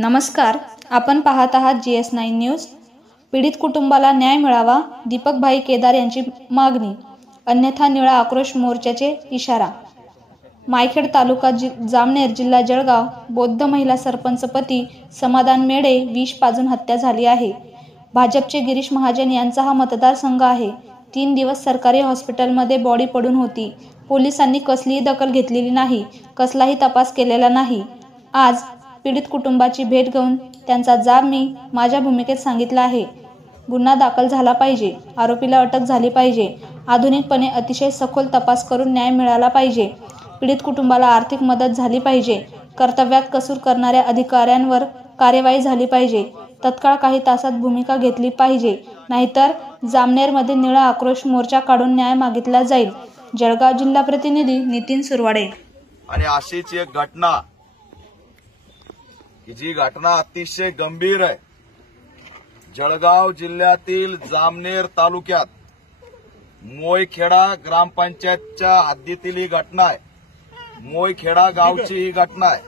नमस्कार, आपण पाहत आहात GS9 न्यूज। पीडित कुटुंबाला न्याय मिळावा, दीपकभाई केदार यांची मागणी, अन्यथा निळा आक्रोश मोर्चाचे इशारा। मायखेड तालुका जामनेर जिल्हा जळगाव। बौद्ध महिला सरपंच पती समाधान मेढे विष पाजून हत्या झाली आहे। भाजपचे गिरीश महाजन यांचा हा मतदारसंघ आहे। 3 दिवस सरकारी हॉस्पिटलमध्ये बॉडी पडून होती। पोलिसांनी कसलीही दखल घेतलेली नाही, कसलाही तपास केलेला नाही। आज पीडित कुटुंबाची भेट घेऊन त्यांचा जाब मी माझ्या भूमिकेत सांगितला आहे। गुन्हा दाखल झाला पाहिजे, आरोपीला अटक झाली पाहिजे, आधुनिकपणे अतिशय सखोल तपास करून न्याय मिळाला पाहिजे, पीडित कुटुंबाला आर्थिक मदत झाली पाहिजे, कर्तव्यात कसूर करणाऱ्या अधिकाऱ्यांवर कार्यवाही झाली पाहिजे, तत्काळ काही तासात भूमिका घेतली पाहिजे, नाहीतर जामनेरमध्ये निळा आक्रोश मोर्चा काढून न्याय मागितला जाईल। जळगाव जिल्हा प्रतिनिधी नितीन सुरवाडे। आणि अशीच एक घटना जी घटना अतिशय गंभीर आहे। जळगाव जिल्ह्यातील जामनेर तालुक्यात मोयखेडा ग्रामपंचायतच्या हद्दीतील ही घटना आहे। मोयखेडा गावची ही घटना आहे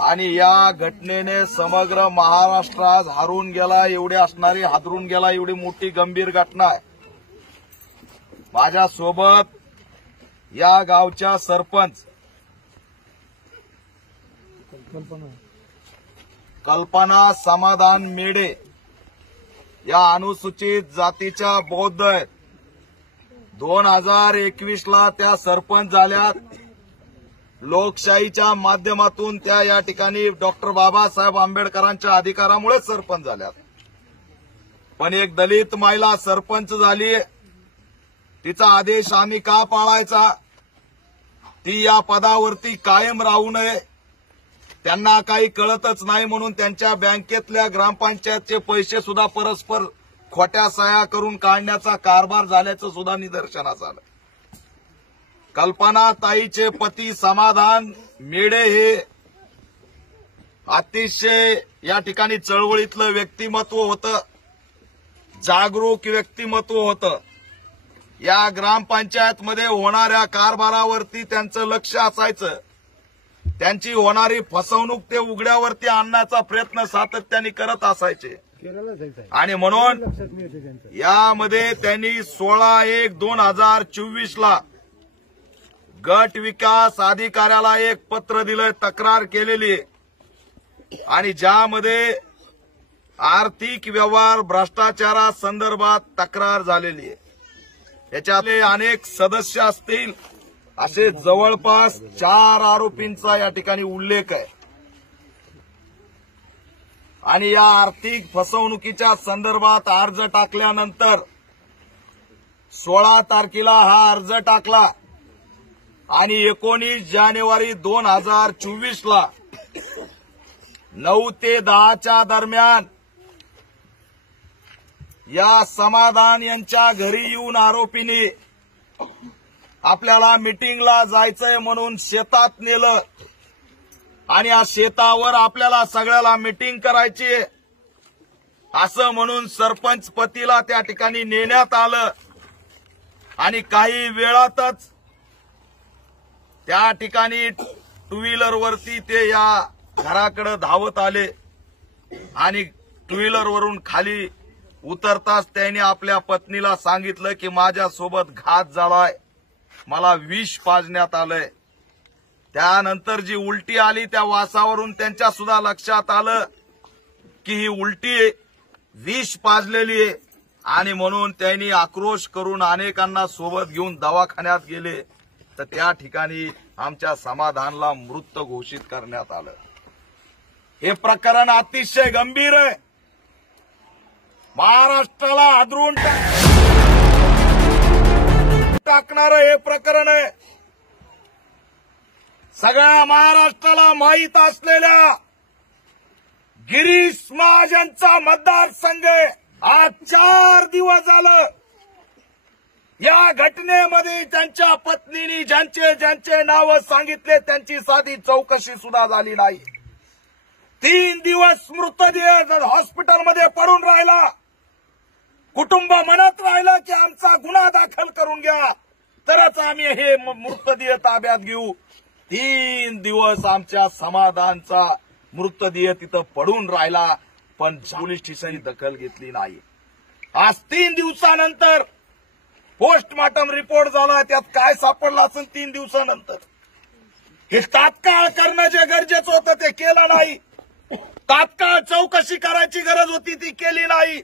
आणि या घटनेने समग्र महाराष्ट्र आज हारून गेला एवढी असणारी, हादरून गेला एवढी मोठी गंभीर घटना आहे। माझ्यासोबत या गावच्या सरपंच कल्पना समाधान मेढे या अनुसूचित जातीच्या बौद्ध आहेत। 2021 ला त्या सरपंच झाल्यात। लोकशाहीच्या माध्यमातून त्या या ठिकाणी डॉक्टर बाबासाहेब आंबेडकरांच्या अधिकारामुळे सरपंच झाल्यात। पण एक दलित महिला सरपंच झाली, तिचा आदेश आम्ही का पाळायचा? ती या पदावरती कायम राहू नये, त्यांना काही कळतच नाही म्हणून त्यांच्या बँकेतल्या ग्रामपंचायतचे पैसे सुद्धा परस्पर खोट्या सह्या करून काढण्याचा कारभार झाल्याचं सुद्धा निदर्शनास आलं। कल्पना ताईचे पती समाधान मेढे हे अतिशय या ठिकाणी चळवळीतलं व्यक्तिमत्व होतं, जागरूक व्यक्तिमत्व होतं। या ग्रामपंचायतमध्ये होणाऱ्या कारभारावरती त्यांचं लक्ष असायचं। त्यांची होणारी फसवणूक ते उघड्यावरती आणण्याचा प्रयत्न सातत्याने करत असायचे आणि म्हणून यामध्ये त्यांनी 16/1/2024 ला गट विकास अधिकाऱ्याला एक पत्र दिलंय, तक्रार केलेली आहे आणि ज्यामध्ये आर्थिक व्यवहार भ्रष्टाचारासंदर्भात तक्रार झालेली आहे। याच्यातले अनेक सदस्य असतील, असे जवळपास 4 आरोपींचा या ठिकाणी उल्लेख आहे आणि या आर्थिक फसवणुकीच्या संदर्भात अर्ज टाकल्यानंतर 16 तारखेला हा अर्ज टाकला आणि 19 जानेवारी 2024 ला 9 ते 10च्या दरम्यान या समाधान यांच्या घरी येऊन आरोपींनी आपल्याला मीटिंगला जायचंय म्हणून शेतात नेलं आणि या शेतावर आपल्याला सगळ्याला मीटिंग करायची असं म्हणून सरपंच पतीला त्या ठिकाणी नेण्यात आलं आणि काही वेळातच त्या ठिकाणी 2 व्हीलरवरती ते या घराकडे धावत आले आणि 2 व्हीलरवरून खाली उतरताच त्यांनी आपल्या पत्नीला सांगितलं की माझ्यासोबत घात झालाय, मला विष पाजण्यात आलंय। त्यानंतर जी उलटी आली त्या वासावरून त्यांच्या सुद्धा लक्षात आलं की ही उलटी विष पाजलेली आहे आणि म्हणून त्यांनी आक्रोश करून अनेकांना सोबत घेऊन दवाखान्यात गेले तर त्या ठिकाणी आमच्या समाधानला मृत घोषित करण्यात आलं। हे प्रकरण अतिशय गंभीर आहे, महाराष्ट्राला हादरून टाकणारं हे प्रकरण आहे। सगळ्या महाराष्ट्राला माहीत असलेल्या गिरीश महाजनचा मतदारसंघ आज 4 दिवस झालं। या घटनेमध्ये त्यांच्या पत्नीने ज्यांचे ज्यांचे नाव सांगितले त्यांची साधी चौकशी सुद्धा झाली नाही। 3 दिवस मृतदेह हॉस्पिटलमध्ये पडून राहिला। कुटुंब म्हणत राहिलं की आमचा गुन्हा दाखल करून घ्या तरच आम्ही हे मृतदेह ताब्यात घेऊ। 3 दिवस आमच्या समाधानचा मृतदेह तिथं पडून राहिला, पण पोलीस स्टेशनची दखल घेतली नाही. आज 3 दिवसानंतर पोस्टमॉर्टम रिपोर्ट झाला, त्यात काय सापडलं असेल 3 दिवसानंतर. हे तात्काळ करणं जे गरजेचं होतं ते केलं नाही. तात्काळ चौकशी करायची गरज होती ती केली नाही.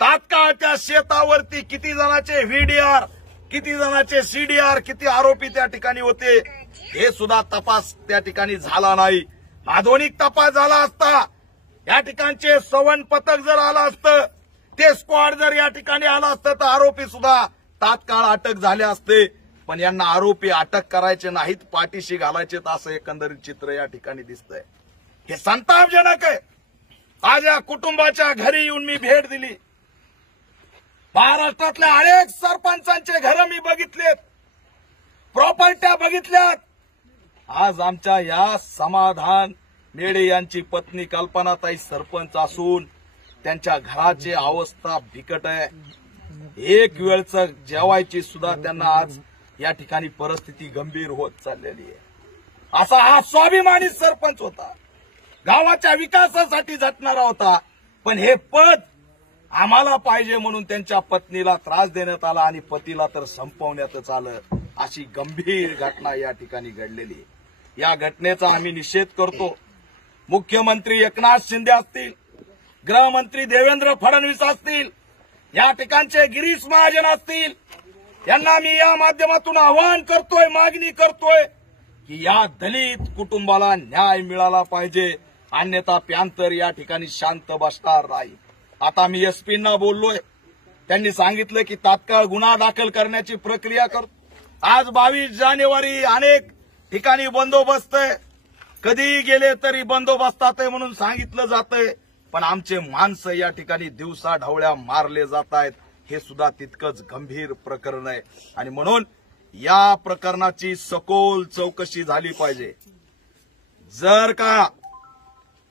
तात्काळ त्या शेतावरती किती जणांचे व्हीडीआर, किती जणांचे सीडीआर, किती आरोपी त्या ठिकाणी होते हे सुद्धा तपास त्या ठिकाणी झाला नाही. आधुनिक तपास झाला असता, या ठिकाणचे संवहन पथक जर आलं असतं, ते स्क्वॉड जर या ठिकाणी आलं असतं तर आरोपी सुद्धा तात्काळ अटक झाले असते. पण यांना आरोपी अटक करायचे नाहीत, पाठीशी घालायचे, असं एकंदरीत चित्र या ठिकाणी दिसतंय. हे संतापजनक आहे. आज या कुटुंबाच्या घरी येऊन मी भेट दिली. महाराष्ट्रातल्या अनेक सरपंचांचे घर मी बघितलेत, प्रॉपर्ट्या बघितल्यात. आज आमच्या या समाधान मेढे यांची पत्नी कल्पनाताई सरपंच असून त्यांच्या घराची अवस्था बिकट आहे. एक वेळचं जेवायची सुद्धा त्यांना आज या ठिकाणी परिस्थिती गंभीर होत चाललेली आहे. असा हा स्वाभिमानी सरपंच होता, गावाच्या विकासासाठी झटणारा होता. पण हे पद आम्हाला पाहिजे म्हणून त्यांच्या पत्नीला त्रास देण्यात आला आणि पतीला तर संपवण्यातच आलं. अशी गंभीर घटना या ठिकाणी घडलेली आहे. या घटनेचा आम्ही निषेध करतो. मुख्यमंत्री एकनाथ शिंदे असतील, गृहमंत्री देवेंद्र फडणवीस असतील, या ठिकाणचे गिरीश महाजन असतील, यांना मी या माध्यमातून आवाहन करतोय, मागणी करतोय की या दलित कुटुंबाला न्याय मिळाला पाहिजे, अन्यथा पॅंथर या ठिकाणी शांत बसणार नाही. आता मी एसपींना बोललोय, त्यांनी सांगितलं की तात्काळ गुन्हा दाखल करण्याची प्रक्रिया करतो. आज 22 जानेवारी अनेक ठिकाणी बंदोबस्त आहे, कधीही गेले तरी बंदोबस्तात आहे म्हणून सांगितलं जातंय. पण आमचे माणसं या ठिकाणी दिवसा ढवळ्या मारले जात आहेत. हे सुद्धा तितकंच गंभीर प्रकरण आहे आणि म्हणून या प्रकरणाची सखोल चौकशी झाली पाहिजे. जर का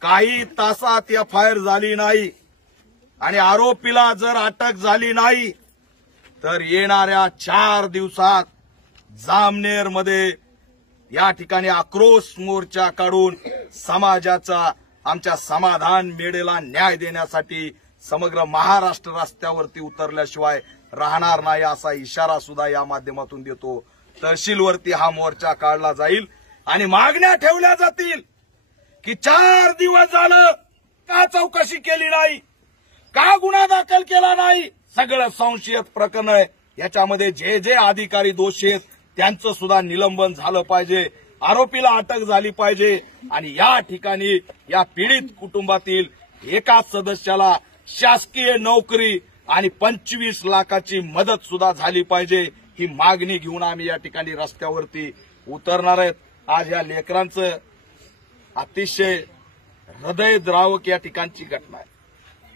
काही तासात एफआयआर झाली नाही आणि आरोपीला जर अटक झाली नाही तर येणाऱ्या 4 दिवसात जामनेरमध्ये या ठिकाणी आक्रोश मोर्चा काढून समाजाचा, आमच्या समाधान मेढेला न्याय देण्यासाठी समग्र महाराष्ट्र रस्त्यावरती उतरल्याशिवाय राहणार नाही, असा इशारा सुद्धा या माध्यमातून देतो. तहसीलवरती हा मोर्चा काढला जाईल आणि मागण्या ठेवल्या जातील की 4 दिवस झालं का चौकशी केली नाही, का गुन्हा दाखल केला नाही. सगळं संशयित प्रकरण आहे. याच्यामध्ये जे जे अधिकारी दोषी आहेत त्यांचं सुद्धा निलंबन झालं पाहिजे, आरोपीला अटक झाली पाहिजे आणि या ठिकाणी या पीडित कुटुंबातील एकाच सदस्याला शासकीय नोकरी आणि 25 लाखाची मदत सुद्धा झाली पाहिजे. ही मागणी घेऊन आम्ही या ठिकाणी रस्त्यावरती उतरणार आहेत. आज या लेकरांचं अतिशय हृदयद्रावक या ठिकाणची घटना आहे.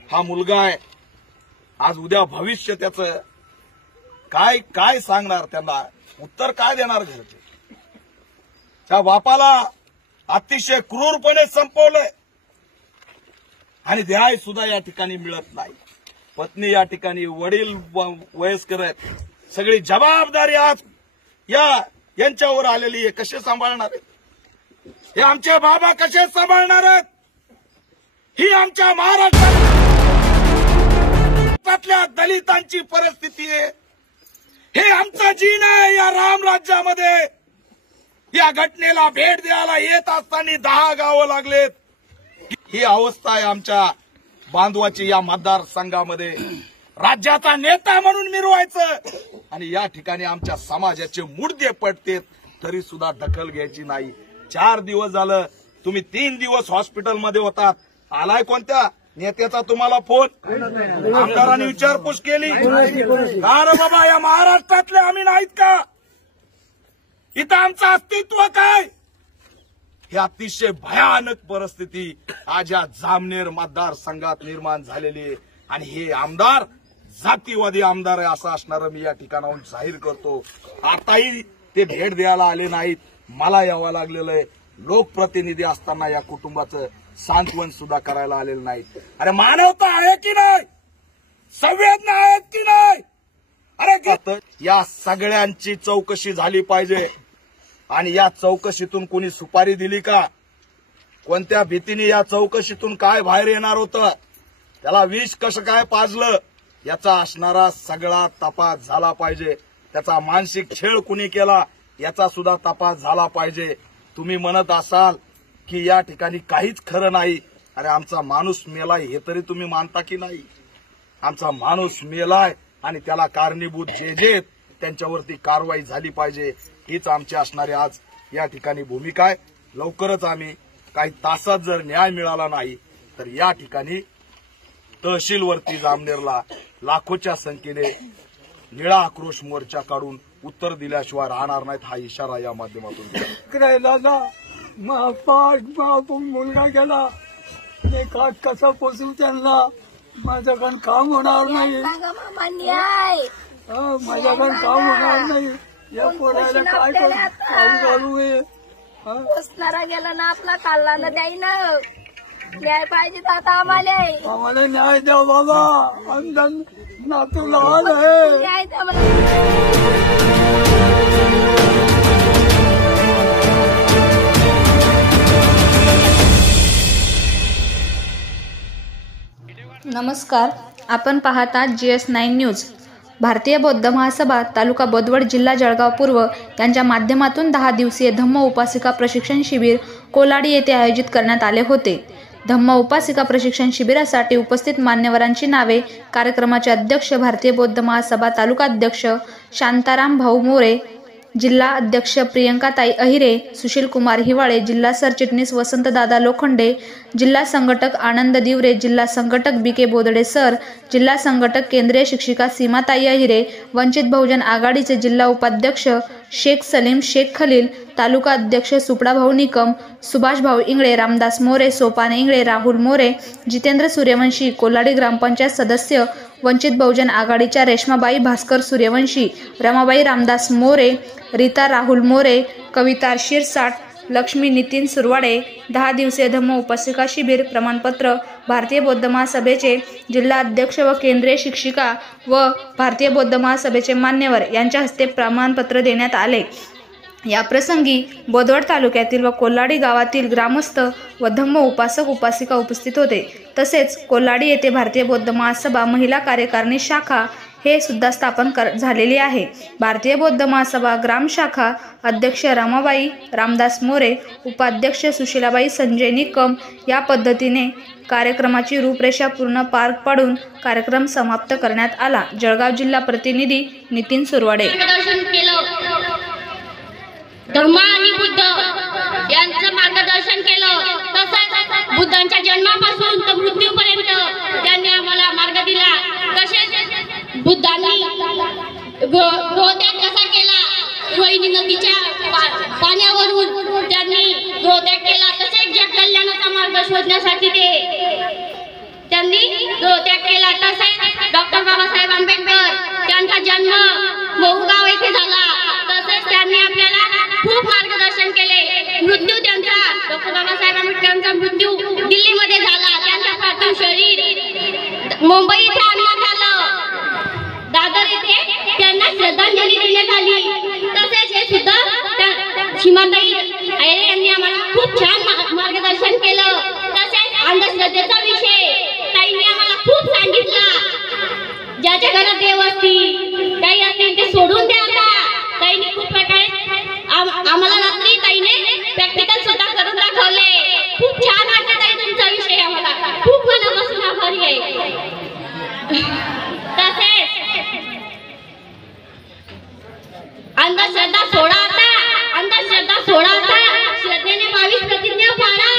हा मुलगा आहे, आज उद्या भविष्य त्याचं काय सांगणार, त्यांना उत्तर काय देणार घरचे. त्या बापाला अतिशय क्रूरपणे संपवलंय आणि न्याय सुद्धा या ठिकाणी मिळत नाही. पत्नी या ठिकाणी, वडील वयस्कर आहेत, सगळी जबाबदारी आज यांच्यावर आलेली आहे. कसे सांभाळणार आहेत हे आमचे बाबा, कसे सांभाळणार आहेत ही आमच्या महाराष्ट्रातल्या दलितांची परिस्थिती आहे. हे आमचं जीवन आहे या रामराज्यामध्ये. या घटनेला भेट द्यायला येत असताना 10 गावं लागलेत. ही अवस्था आहे आमच्या बांधवाची. या मतदारसंघामध्ये राज्याचा नेता म्हणून मिरवायचं आणि या ठिकाणी आमच्या समाजाचे मुडदे पडतेत तरी सुद्धा दखल घ्यायची नाही. 4 दिवस झालं, तुम्ही 3 दिवस हॉस्पिटलमध्ये होतात. आलाय कोणत्या नेत्याचा तुम्हाला फोन? आमदारांनी विचारपूस केली का रे बाबा, या महाराष्ट्रातले आम्ही नाहीत का? इथं आमचं अस्तित्व काय? ही अतिशय भयानक परिस्थिती आज या जामनेर मतदारसंघात निर्माण झालेली आहे आणि हे आमदार जातीवादी आमदार आहे असं असणारं मी या ठिकाणाहून जाहीर करतो. आताही ते भेट द्यायला आले नाहीत, मला यावं लागलेलं आहे. लोकप्रतिनिधी असताना या कुटुंबाचं सांत्वन सुद्धा करायला आलेलं नाही. अरे मानवता आहे की नाही, संवेदना आहेत की नाही? अरे या सगळ्यांची चौकशी झाली पाहिजे आणि या चौकशीतून कोणी सुपारी दिली का? कोणत्या भीतीने या चौकशीतून काय बाहेर येणार होतं, त्याला विष कसं काय पाजलं, याचा असणारा सगळा तपास झाला पाहिजे. त्याचा मानसिक छळ कुणी केला याचा सुद्धा तपास झाला पाहिजे. तुम्ही म्हणत असाल की या ठिकाणी काहीच खरं नाही, अरे आमचा माणूस मेलाय हे तरी तुम्ही मानता की नाही? आमचा माणूस मेलाय आणि त्याला कारणीभूत जे त्यांच्यावरती कारवाई झाली पाहिजे, हीच आमची असणारी आज या ठिकाणी भूमिका आहे. लवकरच आम्ही काही तासात जर न्याय मिळाला नाही तर या ठिकाणी तहसीलवरती जामनेरला लाखोच्या संख्येने निळा आक्रोश मोर्चा काढून उत्तर दिल्याशिवाय राहणार नाहीत, हा इशारा या माध्यमातून दादा. मुलगा गेला, ते काट कसा पोचू त्यांना, माझ्याकडून काम होणार नाही, माझ्याकडून काम होणार नाही. या पोराला काय घालू पोचणारा गेला ना आपला काढला ना द्याय ना, न्याय पाहिजे आता आम्हाला न्याय द्या बाबा. आमचं नातू लहान आहे. न्याय द्या मला. नमस्कार, आपण पाहतात GS9 न्यूज. भारतीय बौद्ध महासभा तालुका बोदवड जिल्हा जळगाव पूर्व यांच्या माध्यमातून 10 दिवसीय धम्म उपासिका प्रशिक्षण शिबिर कोलाडी येथे आयोजित करण्यात आले होते. धम्म उपासिका प्रशिक्षण शिबिरासाठी उपस्थित मान्यवरांची नावे. कार्यक्रमाचे अध्यक्ष भारतीय बौद्ध महासभा तालुका अध्यक्ष शांताराम भाऊ मोरे, जिल्हा अध्यक्ष प्रियंकाताई अहिरे, सुशील कुमार हिवाळे, जिल्हा सरचिटणीस वसंतदादा लोखंडे, जिल्हा संघटक आनंद दिवरे, जिल्हा संघटक BK बोदडे सर, जिल्हा संघटक केंद्रीय शिक्षिका सीमाताई अहिरे, वंचित बहुजन आघाडीचे जिल्हा उपाध्यक्ष शेख सलीम शेख खलील, तालुका अध्यक्ष सुपडाभाऊ निकम, सुभाषभाऊ इंगळे, रामदास मोरे, सोपाने इंगळे, राहुल मोरे, जितेंद्र सूर्यवंशी, कोलाडी ग्रामपंचायत सदस्य वंचित बहुजन आघाडीच्या रेश्माबाई भास्कर सूर्यवंशी, रमाबाई रामदास मोरे, रीता राहुल मोरे, कविता शिरसाट, लक्ष्मी नितीन सुरवाडे. 10 दिवसीय धम्म उपासिका शिबिर प्रमाणपत्र भारतीय बौद्ध महासभेचे जिल्हा अध्यक्ष व केंद्रीय शिक्षिका व भारतीय बौद्ध महासभेचे मान्यवर यांच्या हस्ते प्रमाणपत्र देण्यात आले. या प्रसंगी बोदवड तालुक्यातील व कोल्हाडी गावातील ग्रामस्थ व धम्म उपासक उपासिका उपस्थित होते. तसेच कोल्हाडी येथे भारतीय बौद्ध महासभा महिला कार्यकारिणी शाखा हे सुद्धा स्थापन झालेली आहे. भारतीय बौद्ध महासभा ग्राम शाखा अध्यक्ष रमाबाई रामदास मोरे, उपाध्यक्ष सुशीलाबाई संजय निकम. या पद्धतीने कार्यक्रमाची रूपरेषा पूर्ण पार पाडून कार्यक्रम समाप्त करण्यात आला. जळगाव जिल्हा प्रतिनिधी नितीन सुरवाडे. धम्म आणि बुद्ध यांचं मार्गदर्शन केलं. तसंच बुद्धांच्या जन्मापासून तर मृत्यूपर्यंत त्यांनी आम्हाला मार्ग दिला. तसेच बुद्धांनी गृहत्याग कसा केला, रोहिणी नदीच्या पाण्यावरून त्यांनी गृहत्याग केला. तसेच जग कल्याणाचा मार्ग शोधण्यासाठी त्यांनी गृहत्याग केला. तसेच डॉक्टर बाबासाहेब आंबेडकर त्यांचा जन्म मोहगाव येथे झाला. तसेच त्यांनी आपल्याला खूप मार्गदर्शन केले. मृत्यू त्यांचा डॉक्टर बाबासाहेब आंबेडकरांचा मृत्यू दिल्लीमध्ये झाला. त्यांचं पार्थिव शरीर मुंबई इथे आणण्यात आलं. दादर येथे त्यांना श्रद्धांजली देण्यात आली. तसेच हे सुद्धा सीमाताई अहिरे यांनी आम्हाला खूप छान मार्गदर्शन केलं. तसेच अंधश्रद्धेचा विषय ताईंनी आम्हाला खूप सांगितला. ज्याच्या घरात देव असतील काही असतील ते सोडून द्या. आता ताईंनी खूप प्रकारे आम्हाला रात्री ताईने प्रॅक्टिकल स्वतः करून दाखवले. खूप छान वाटलं ताई तुमचा विषय, आम्हाला खूप मनापासून आभारी आहे. तसेच अंधश्रद्धा सोडा आता, अंधश्रद्धा सोडा आता. श्रद्धेने 22 प्रतिज्ञा पाळा,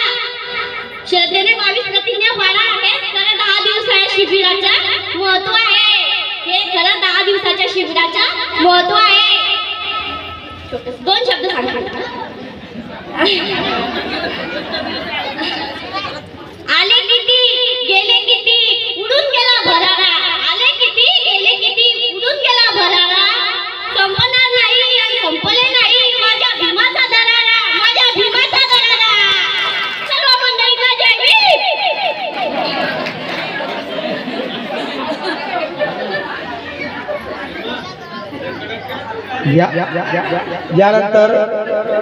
श्रद्धेने 22 प्रतिज्ञा पाळा. हे खरं 10 दिवसाच्या शिबिराचं महत्व आहे. हे खरं 10 दिवसाच्या शिबिराचं महत्व आहे. 2 शब्द सांगा. आले किती गेले किती उडून गेला भरारा. आले किती गेले किती उडून गेला भरारा. संपणार नाही आणि संपले नाही माझ्या भीमाचा दरारा, माझ्या भीमाचा दरारा. सर्व मंडळींना जय भीम. यानंतर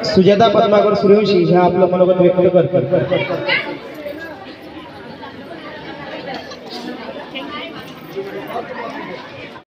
सुजाता पद्माकर सूर्यवंशी ह्या आपलं मनोगत व्यक्त करतात.